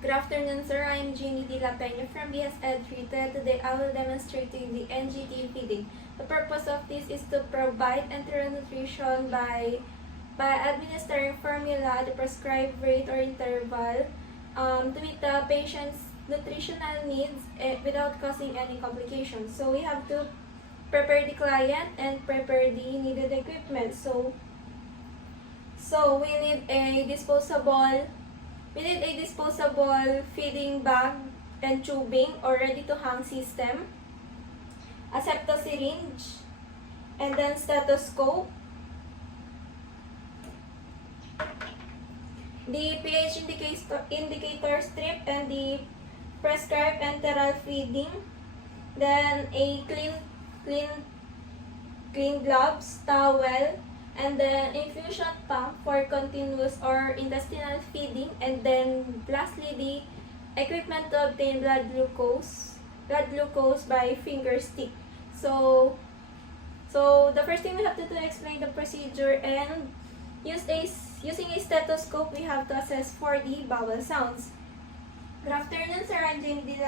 Good afternoon, sir. I am Ngt from BS Ed3. Today, I will demonstrate to you the Ngt Feeding. The purpose of this is to provide enteral nutrition by administering formula at the prescribed rate or interval to meet the patient's nutritional needs without causing any complications. So, we have to prepare the client and prepare the needed equipment. So we need a disposable feeding bag and tubing or ready-to-hang system, a septo syringe, and then stethoscope, the pH indicator strip and the prescribed enteral feeding, then a clean gloves, towel, and then infusion pump for continuous or intestinal feeding, and then lastly the equipment to obtain blood glucose by finger stick. So the first thing we have to do is explain the procedure, and using a stethoscope we have to assess for the bowel sounds. Good afternoon, sir. I'm Ngt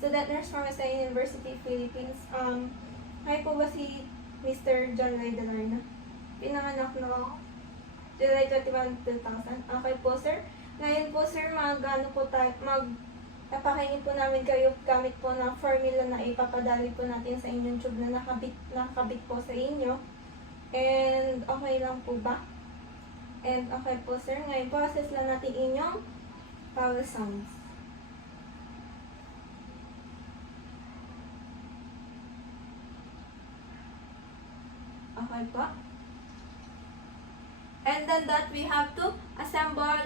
student nurse from USA University, Philippines. Hi po ba si Mr. John Ray Delarna? Pinanganak no July 21, 2000. Okay po, sir. Ngayon po, sir, napakainin po namin kayo gamit po ng formula na ipapadali po natin sa inyong tube na nakabit po sa inyo. And okay lang po ba? And okay po, sir. Ngayon po, assess lang natin inyong bowel sounds. Okay po. And then that we have to assemble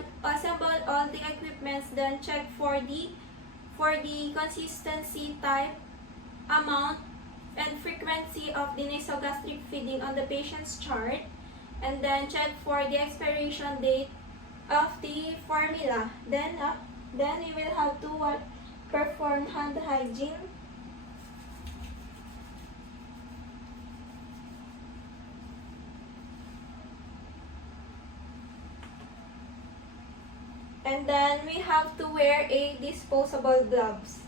all the equipments, then check for the consistency, type, amount, and frequency of the nasogastric feeding on the patient's chart, and then check for the expiration date of the formula. Then we will have to perform hand hygiene. And then we have to wear a disposable gloves.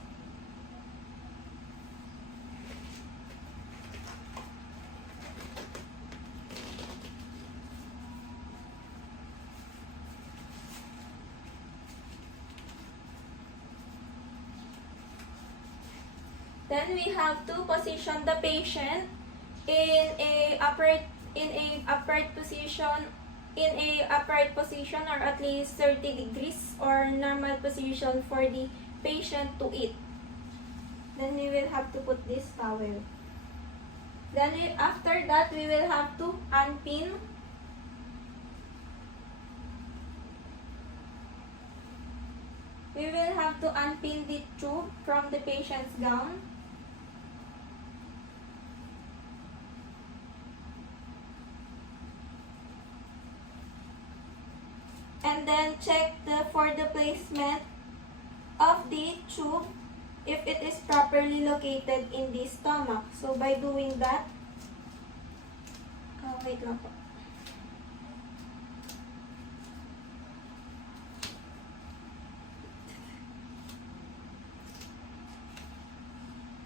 Then we have to position the patient in a upright position or at least 30 degrees or normal position for the patient to eat. Then we will have to put this towel. Then after that we will have to unpin the tube from the patient's gown. And then check for the placement of the tube if it is properly located in the stomach. So by doing that, wait lang po.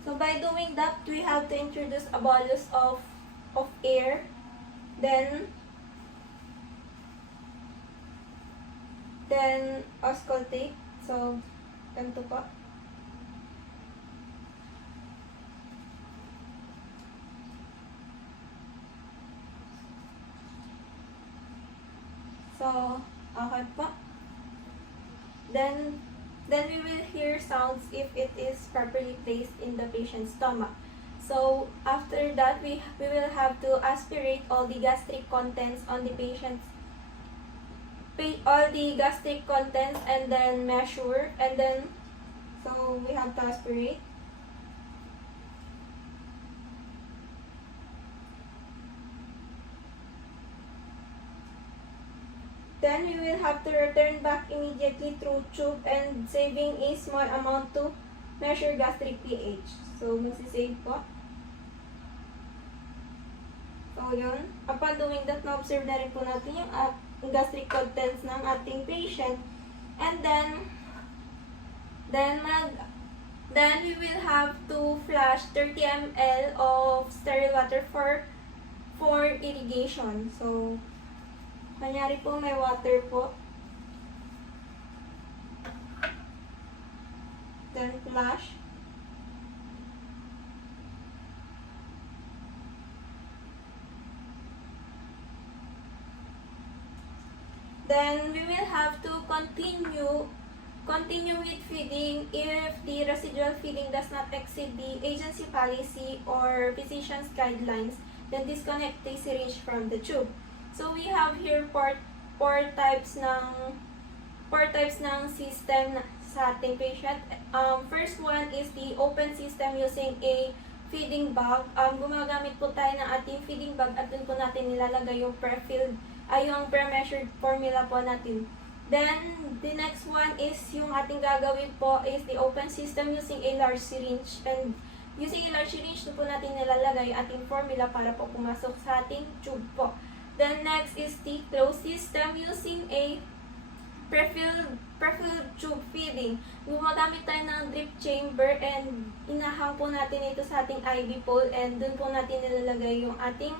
So by doing that, we have to introduce a bolus of air, then auscultate. So, ganito po. So, okay po. Then we will hear sounds if it is properly placed in the patient's stomach. So, after that, we will have to aspirate all the gastric contents on the patient's and then measure, and then so we have to aspirate. Then we will have to return back immediately through tube and saving a small amount to measure gastric pH. So magsisave po. So yun, upon doing that, na-observe na rin po natin yung gastric contents ng ating patient. And then, Then we will have to flush 30 ml of sterile water for irrigation. So, kunyari po may water po. Then flush. Then we will have to continue with feeding if the residual feeding does not exceed the agency policy or physician's guidelines. Then disconnect the syringe from the tube. So we have here four types ng system sa ating patient. First one is the open system using a feeding bag. Gumagamit po tayo ng ating feeding bag at dun po natin nilalagay yung pre-filled yung pre-measured formula po natin. Then, the next one is yung ating gagawin po is the open system using a large syringe. And using a large syringe, doon po natin nilalagay yung ating formula para po pumasok sa ating tube po. Then, next is the closed system using a pre-filled tube feeding. Gumagamit tayo ng drip chamber and inahang po natin ito sa ating IV pole and doon po natin nilalagay yung ating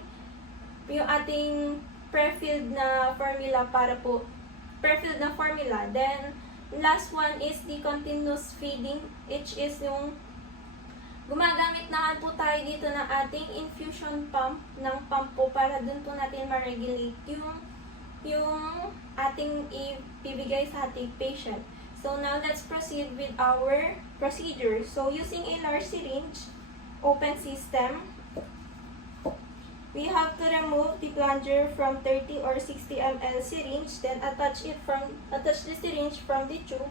pre-filled na formula Then, last one is the continuous feeding, which is yung gumagamit naman po tayo dito ng ating infusion pump, ng pump po para dun po natin ma-regulate yung ating ibibigay sa ating patient. So, now let's proceed with our procedure. So, using a large syringe, open system, we have to remove the plunger from 30 or 60 ml syringe, then attach the syringe from the tube.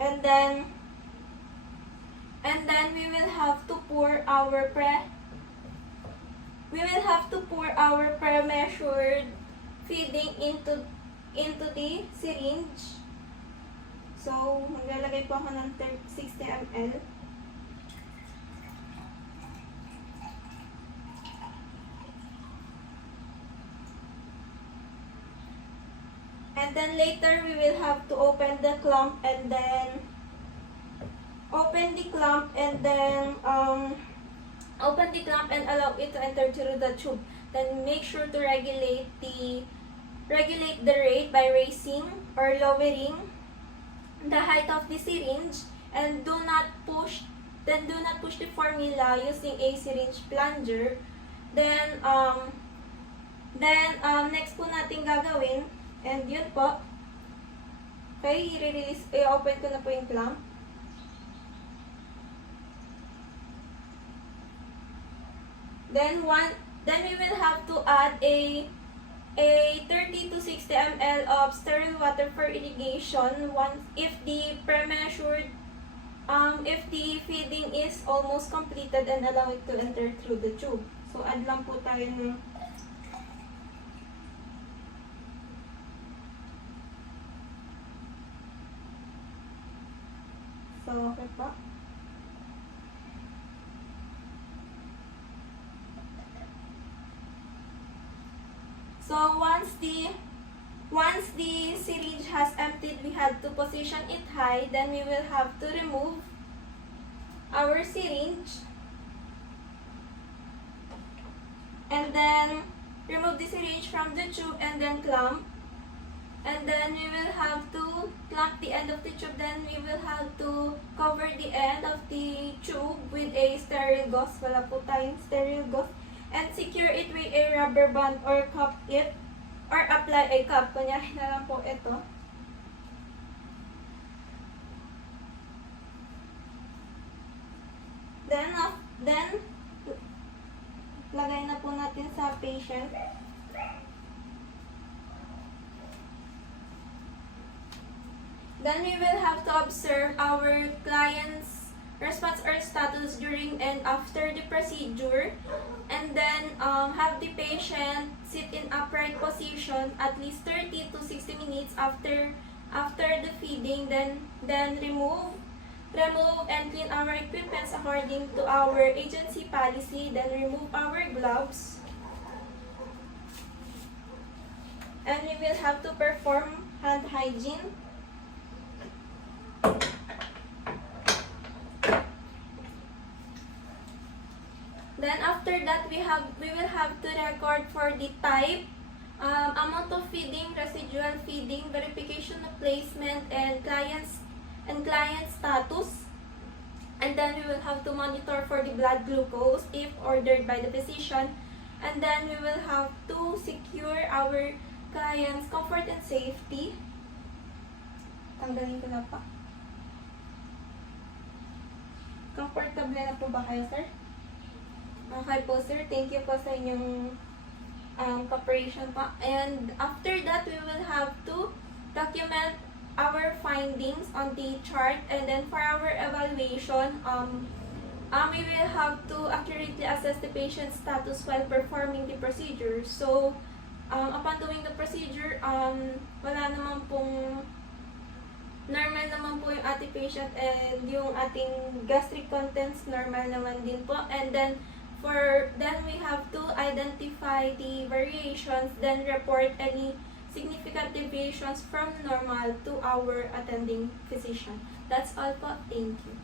And then we will have to pour our pre-measured feeding into the syringe. So, maglalagay po ako ng 60 ml. And then later, we will have to open the clamp and then allow it to enter through the tube. Then make sure to regulate the rate by raising or lowering the height of the syringe, and do not push the formula using a syringe plunger. Then next po natin gagawin, and yun po. Okay, i-open ko na po yung clamp. Then we will have to add a 30 to 60 ml of sterile water for irrigation if the feeding is almost completed, and allow it to enter through the tube. So, add lang po tayo ng okay po. So, once the syringe has emptied, we have to position it high. Then we will have to remove our syringe. And then remove the syringe from the tube and then clamp. And then we will have to clamp the end of the tube. Then we will have to cover the end of the tube with a sterile gauze. Wala po tayong sterile gauze. And secure it with a rubber band or cup it, or apply a cup. Kunyari na lang po ito. Then lagay na po natin sa patient. Then we will have to observe our client's response or status during and after the procedure, and then have the patient sit in upright position at least 30 to 60 minutes after the feeding. Then remove and clean our equipments according to our agency policy, then remove our gloves. And we will have to perform hand hygiene. Then after that, we will have to record for the type, amount of feeding, residual feeding, verification of placement, and client status. And then we will have to monitor for the blood glucose if ordered by the physician. And then we will have to secure our client's comfort and safety. Tanggalin ko na pa. Comfortable na po ba kayo, sir? Okay po, sir. Thank you po sa inyong cooperation pa. And after that, we will have to document our findings on the chart. And then for our evaluation, we will have to accurately assess the patient's status while performing the procedure. So, upon doing the procedure, wala naman pong normal naman po yung ating patient, and yung ating gastric contents normal naman din po. And then we have to identify the variations, then report any significant deviations from normal to our attending physician. That's all po. Thank you.